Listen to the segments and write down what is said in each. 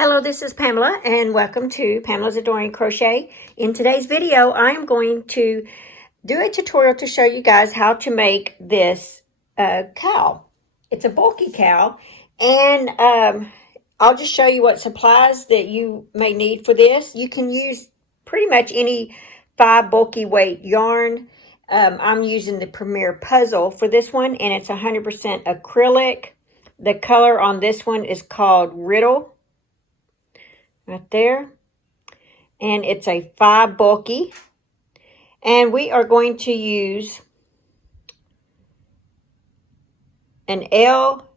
Hello, this is Pamela and welcome to Pamela's Adoring Crochet. In today's video, I'm going to do a tutorial to show you guys how to make this cowl. It's a bulky cowl, and I'll just show you what supplies that you may need for this. You can use pretty much any 5 bulky weight yarn. I'm using the Premier Puzzle for this one, and it's 100% acrylic. The color on this one is called Riddle. Right there. And it's a 5 bulky. And we are going to use an L.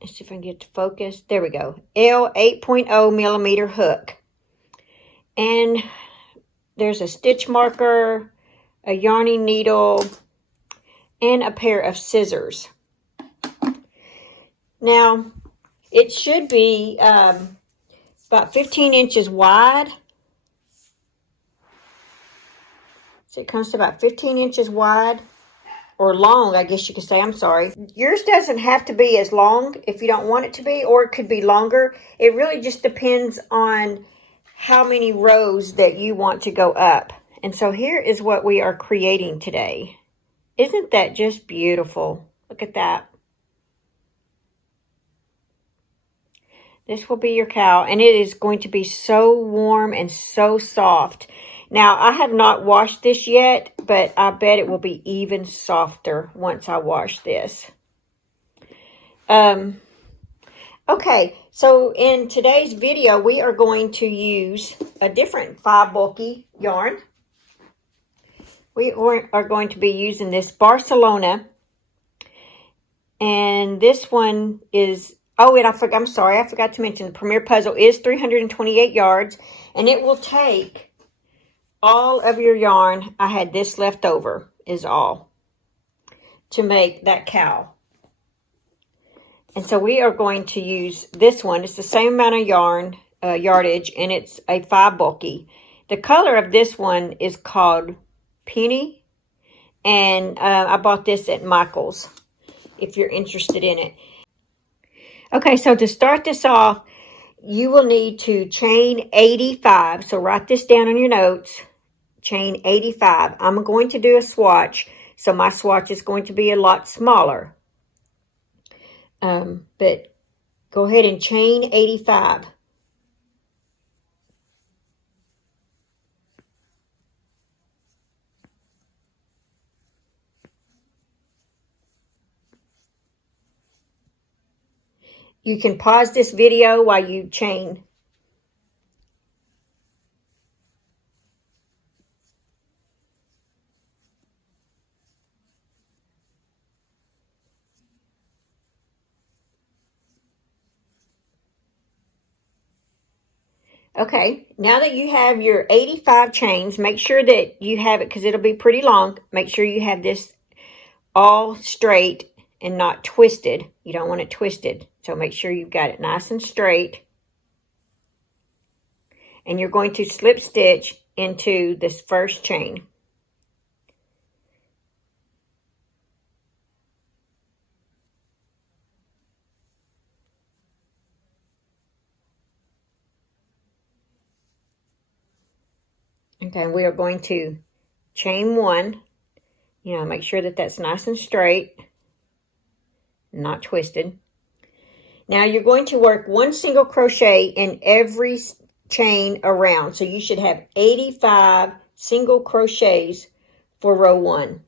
Let's see if I can get to focus. There we go. L 8.0 millimeter hook. And there's a stitch marker, a yarning needle, and a pair of scissors. Now, it should be about 15 inches wide. So it comes to about 15 inches wide, or long, I guess you could say. I'm sorry. Yours doesn't have to be as long if you don't want it to be, or it could be longer. It really just depends on how many rows that you want to go up. And so here is what we are creating today. Isn't that just beautiful? Look at that. This will be your cowl, and it is going to be so warm and so soft. Now, I have not washed this yet, but I bet it will be even softer once I wash this. Okay, so in today's video, we are going to use a different 5 bulky yarn. We are going to be using this Barcelona, and this one is... Oh, and I'm sorry, I forgot to mention the Premier Puzzle is 328 yards, and it will take all of your yarn. I had this left over, is all, to make that cowl. And so we are going to use this one. It's the same amount of yarn, yardage, and it's a 5 bulky. The color of this one is called Penny, and I bought this at Michael's, if you're interested in it. Okay, so to start this off, you will need to chain 85. So write this down on your notes. Chain 85. I'm going to do a swatch, so my swatch is going to be a lot smaller. But go ahead and chain 85. You can pause this video while you chain. Okay, now that you have your 85 chains, make sure that you have it, because it'll be pretty long. Make sure you have this all straight and not twisted. You don't want it twisted. So make sure you've got it nice and straight. And you're going to slip stitch into this first chain. Okay, we are going to chain 1. You know, make sure that that's nice and straight, not twisted. Now you're going to work 1 single crochet in every chain around. So you should have 85 single crochets for row 1.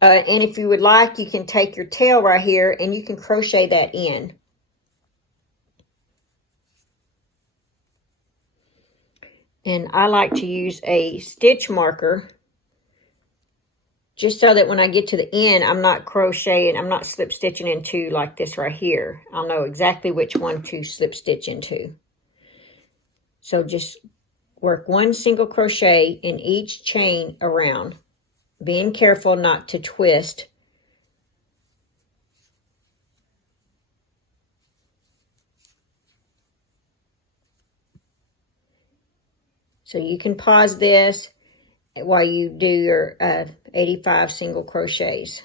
And if you would like, you can take your tail right here and you can crochet that in. And I like to use a stitch marker, just so that when I get to the end, I'm not crocheting, I'm not slip stitching into like this right here. I'll know exactly which one to slip stitch into. So just work 1 single crochet in each chain around, being careful not to twist. So you can pause this while you do your 85 single crochets.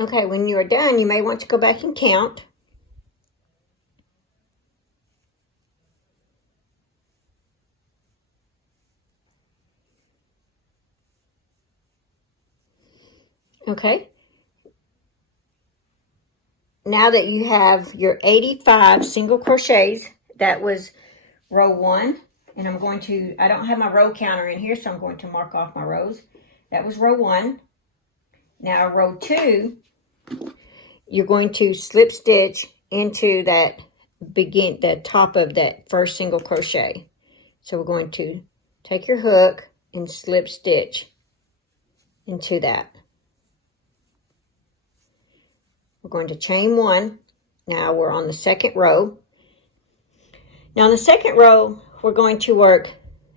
Okay, when you are done, you may want to go back and count. Okay. Now that you have your 85 single crochets, that was row 1. And I'm going to, I don't have my row counter in here, so I'm going to mark off my rows. That was row 1. Now row 2, you're going to slip stitch into the top of that first single crochet. So we're going to take your hook and slip stitch into that. We're going to chain 1. Now we're on the second row. Now on the second row, we're going to work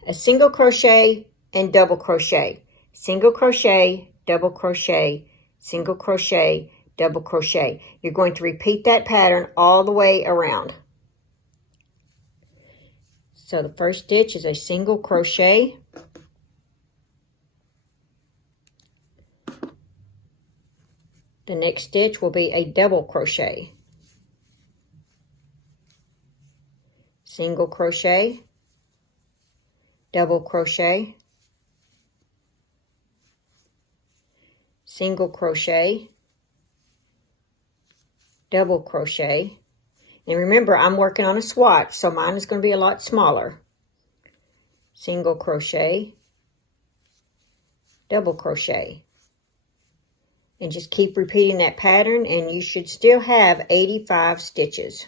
a single crochet and double crochet. Single crochet, double crochet, single crochet, double crochet. You're going to repeat that pattern all the way around. So the first stitch is a single crochet. The next stitch will be a double crochet. Single crochet, double crochet, single crochet, double crochet. And remember, I'm working on a swatch, so mine is going to be a lot smaller. Single crochet, double crochet. And just keep repeating that pattern, and you should still have 85 stitches.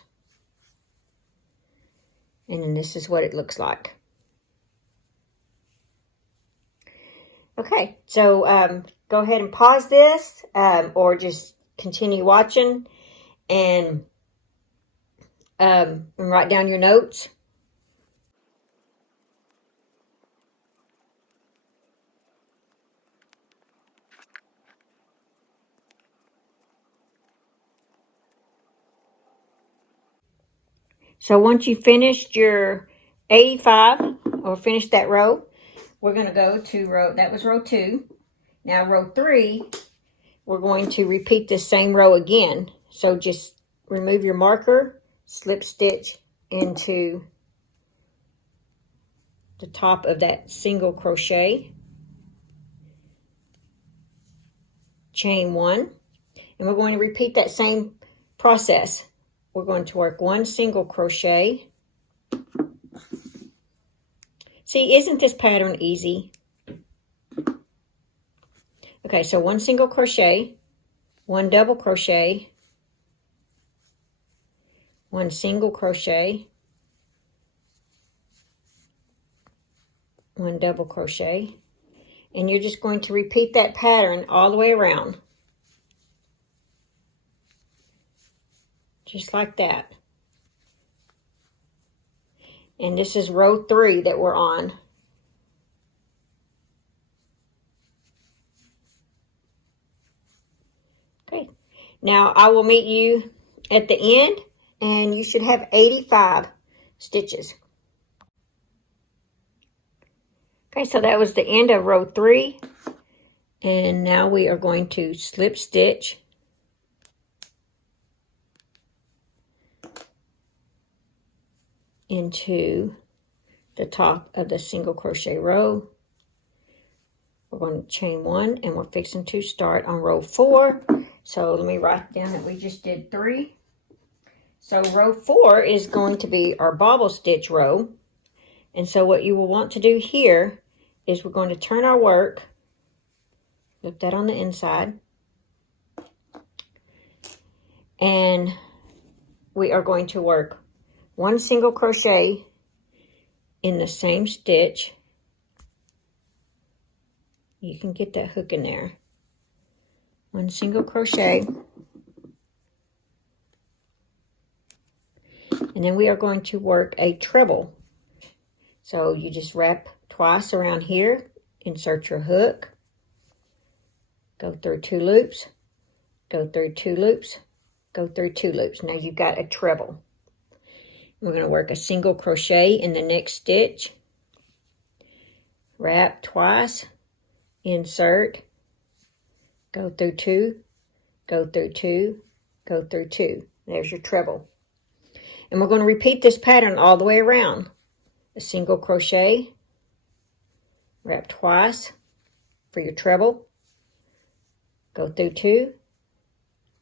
And then this is what it looks like. Okay, so go ahead and pause this, or just continue watching and write down your notes. So once you finished your 85, or finished that row, we're going to go to that was row 2. Now row 3, we're going to repeat this same row again. So just remove your marker, slip stitch into the top of that single crochet, chain 1, and we're going to repeat that same process. We're going to work 1 single crochet. See, isn't this pattern easy? Okay, so 1 single crochet, 1 double crochet, 1 single crochet, 1 double crochet, and you're just going to repeat that pattern all the way around. Just like that. And this is row 3 that we're on. Okay, now I will meet you at the end, and you should have 85 stitches. Okay, so that was the end of row 3, and now we are going to slip stitch into the top of the single crochet row. We're going to chain 1, and we're fixing to start on row 4. So let me write down that we just did 3. So row 4 is going to be our bobble stitch row. And so what you will want to do here is we're going to turn our work, flip that on the inside, and we are going to work 1 single crochet in the same stitch. You can get that hook in there. 1 single crochet. And then we are going to work a treble. So you just wrap twice around here, insert your hook, go through 2 loops, go through 2 loops, go through 2 loops. Now you've got a treble. We're going to work a single crochet in the next stitch, wrap twice, insert, go through 2, go through 2, go through 2. There's your treble. And we're going to repeat this pattern all the way around. A single crochet, wrap twice for your treble, go through 2,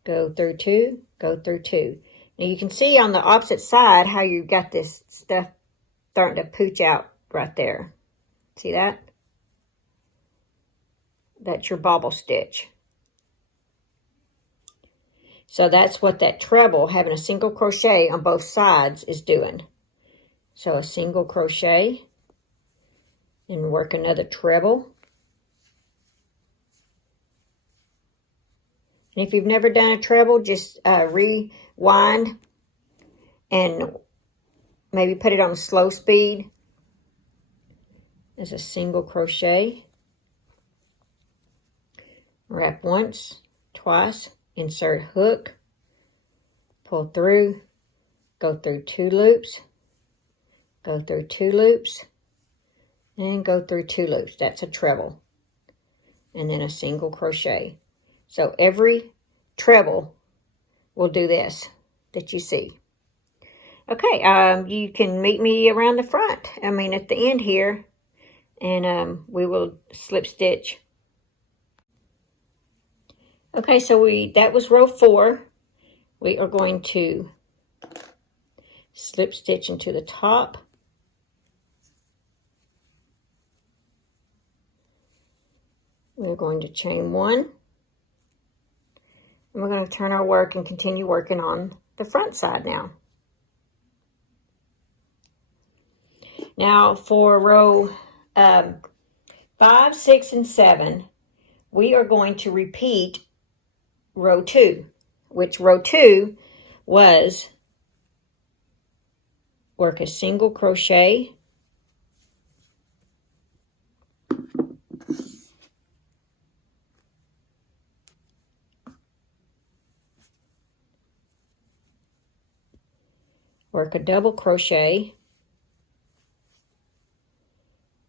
go through 2, go through 2. Now you can see on the opposite side how you got this stuff starting to pooch out right there. See that? That's your bobble stitch. So that's what that treble, having a single crochet on both sides, is doing. So a single crochet and work another treble. And if you've never done a treble, just rewind and maybe put it on slow speed. There's a single crochet. Wrap once, twice, insert hook, pull through, go through 2 loops, go through 2 loops, and go through 2 loops. That's a treble. And then a single crochet. So every treble will do this that you see. Okay, you can meet me around the front. I mean at the end here. And we will slip stitch. Okay, so that was row 4. We are going to slip stitch into the top. We're going to chain 1. And we're going to turn our work and continue working on the front side now. Now for row 5, 6, and 7, we are going to repeat row 2, which row 2 was work a single crochet, work a double crochet,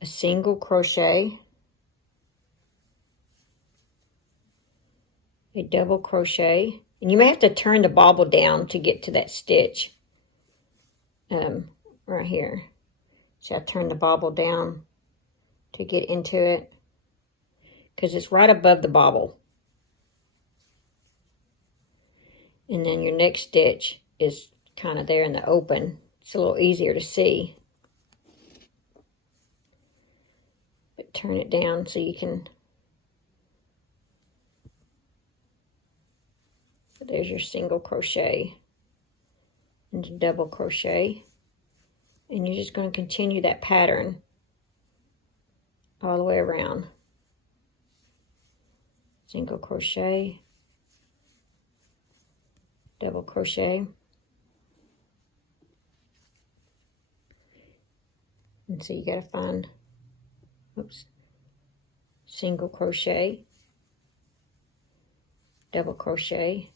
a single crochet, a double crochet, and you may have to turn the bobble down to get to that stitch right here. So I turn the bobble down to get into it because it's right above the bobble. And then your next stitch is kind of there in the open. It's a little easier to see. But turn it down so you can... There's your single crochet and a double crochet. And you're just going to continue that pattern all the way around. Single crochet, double crochet. And so you got to find, oops, single crochet, double crochet,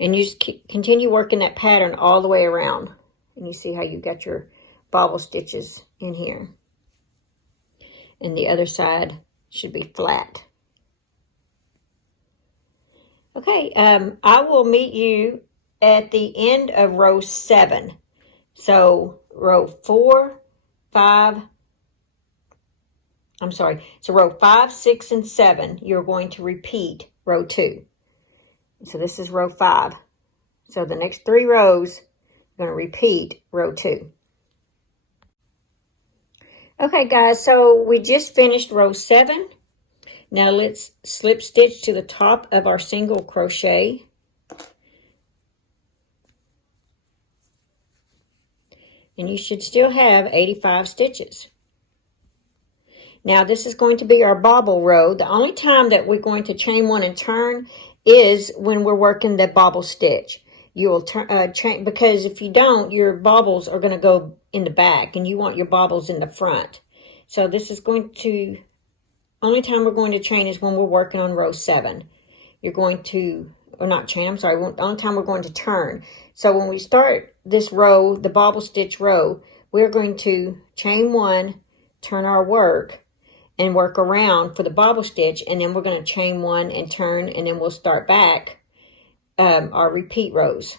and you just continue working that pattern all the way around. And you see how you got your bobble stitches in here. And the other side should be flat. Okay, I will meet you at the end of row 7. So row 4, 5, so row 5, 6, and 7, you're going to repeat row 2. So this is row 5. So the next 3 rows, you're going to repeat row 2. Okay, guys, so we just finished row 7. Now let's slip stitch to the top of our single crochet. And you should still have 85 stitches. Now this is going to be our bobble row. The only time that we're going to chain 1 and turn is when we're working the bobble stitch. You will chain, because if you don't, your bobbles are going to go in the back and you want your bobbles in the front. So this is going to, only time we're going to chain is when we're working on row 7. You're going to, or not chain, I'm sorry, the only time we're going to turn. So when we start this row, the bobble stitch row, we're going to chain 1, turn our work, and work around for the bobble stitch, and then we're going to chain 1 and turn, and then we'll start back our repeat rows.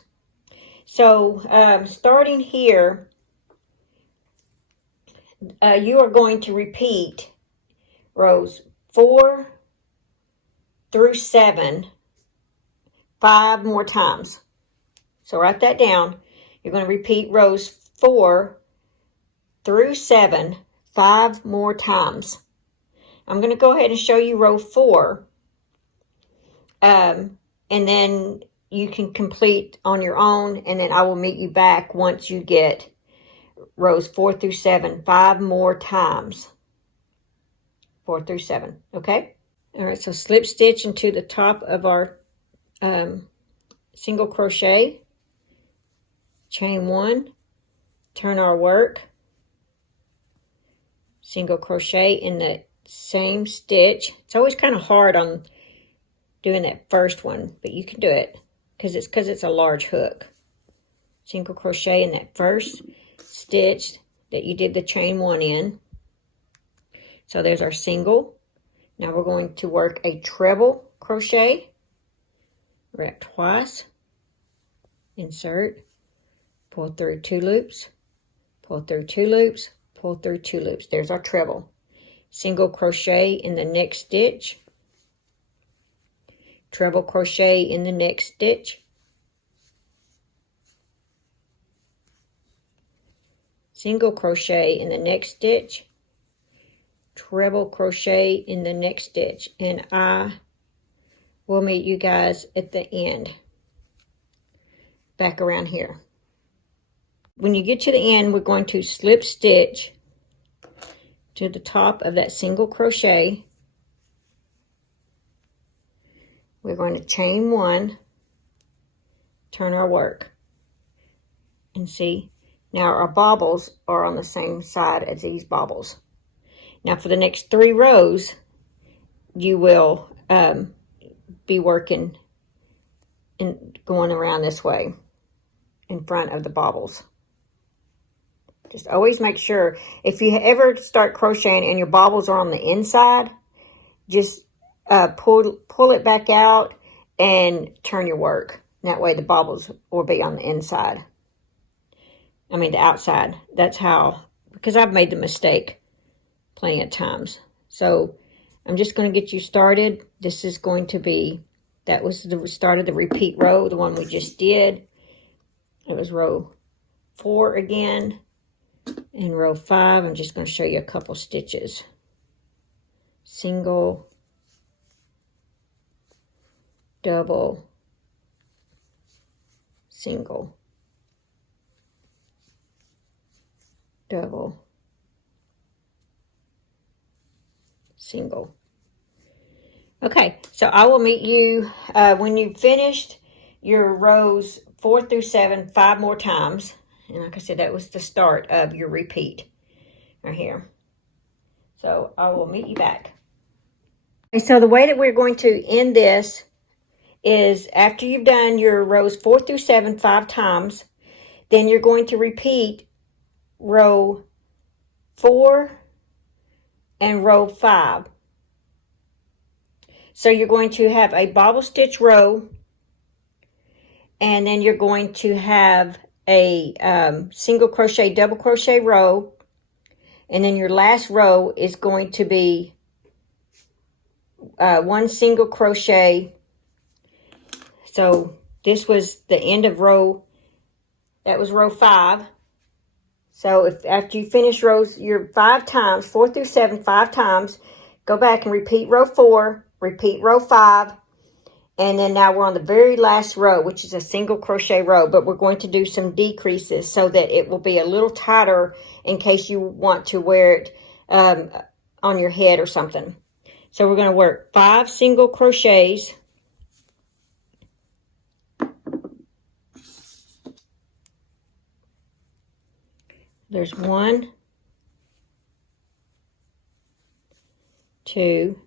So starting here, you are going to repeat rows 4 through 7 5 more times. So write that down. You're going to repeat rows 4 through 7 5 more times. I'm going to go ahead and show you row 4, and then you can complete on your own, and then I will meet you back once you get rows 4 through 7 5 more times. 4 through 7, okay? All right, so slip stitch into the top of our single crochet, chain 1, turn our work, single crochet in the same stitch. It's always kind of hard on doing that first one, but you can do it because it's a large hook. Single crochet in that first stitch that you did the chain 1 in. So there's our single. Now we're going to work a treble crochet. Wrap twice, insert, pull through 2 loops, pull through 2 loops, pull through 2 loops. There's our treble. Single crochet in the next stitch, treble crochet in the next stitch, single crochet in the next stitch, treble crochet in the next stitch, and I will meet you guys at the end, back around here. When you get to the end, we're going to slip stitch to the top of that single crochet. We're going to chain 1, turn our work, and see, now our bobbles are on the same side as these bobbles. Now for the next 3 rows, you will be working and going around this way in front of the bobbles. Just always make sure, if you ever start crocheting and your bobbles are on the inside, just pull it back out and turn your work. That way the bobbles will be on the inside. I mean the outside. That's how, because I've made the mistake plenty of times. So I'm just going to get you started. This is going to be, that was the start of the repeat row, the one we just did. It was row 4 again. In row 5, I'm just going to show you a couple stitches. Single, double, single, double, single. Okay, so I will meet you when you've finished your rows 4 through 7 5 more times. And like I said, that was the start of your repeat right here. So I will meet you back. Okay, so the way that we're going to end this is after you've done your rows 4 through 7 5 times, then you're going to repeat row 4 and row 5. So you're going to have a bobble stitch row, and then you're going to have a single crochet, double crochet row, and then your last row is going to be 1 single crochet. So this was the end of row, that was row 5. So if after you finish rows your 5 times, 4 through 7 5 times, go back and repeat row 4, repeat row 5, and then now we're on the very last row, which is a single crochet row, but we're going to do some decreases so that it will be a little tighter in case you want to wear it on your head or something. So we're going to work 5 single crochets. There's 1, 2,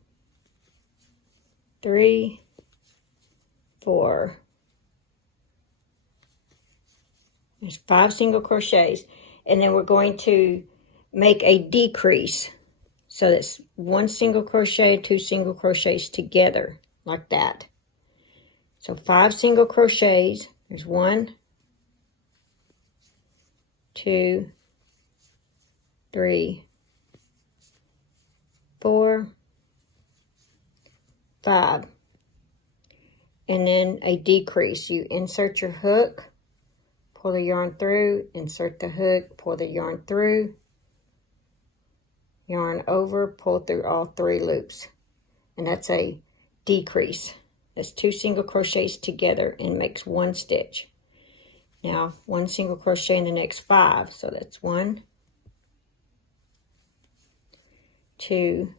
3, 4. There's 5 single crochets, and then we're going to make a decrease. So that's 1 single crochet, 2 single crochets together, like that. So 5 single crochets. There's 1, 2, 3, 4, 5. And then a decrease. You insert your hook, pull the yarn through, insert the hook, pull the yarn through, yarn over, pull through all 3 loops. And that's a decrease. That's 2 single crochets together and makes 1 stitch. Now 1 single crochet in the next 5. So that's 1, 2,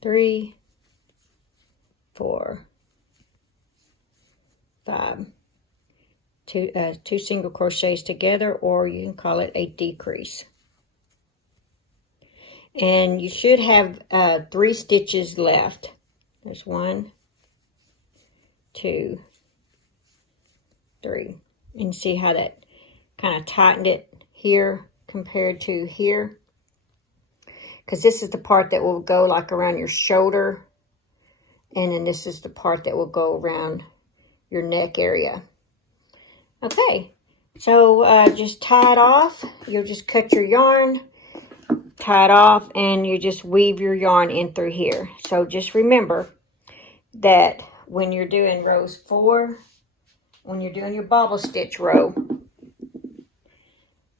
3, 4, 5. 2 single crochets together, or you can call it a decrease. And you should have 3 stitches left. There's 1, 2, 3. And see how that kind of tightened it here compared to here? Because this is the part that will go like around your shoulder. And then this is the part that will go around your neck area. Okay, so just tie it off. You'll just cut your yarn, tie it off, and you just weave your yarn in through here. So just remember that when you're doing rows 4, when you're doing your bobble stitch row,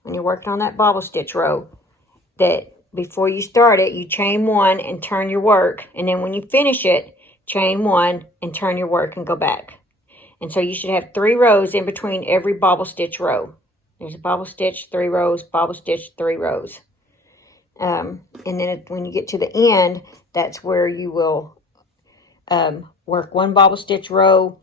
when you're working on that bobble stitch row, that before you start it, you chain 1 and turn your work, and then when you finish it, chain 1 and turn your work and go back. And so you should have 3 rows in between every bobble stitch row. There's a bobble stitch, 3 rows, bobble stitch, 3 rows. And then when you get to the end, that's where you will work 1 bobble stitch row,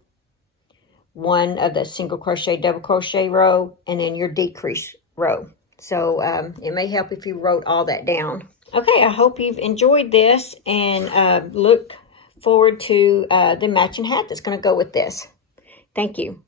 1 of the single crochet, double crochet row, and then your decrease row. So it may help if you wrote all that down. Okay, I hope you've enjoyed this, and look forward to the matching hat that's going to go with this. Thank you.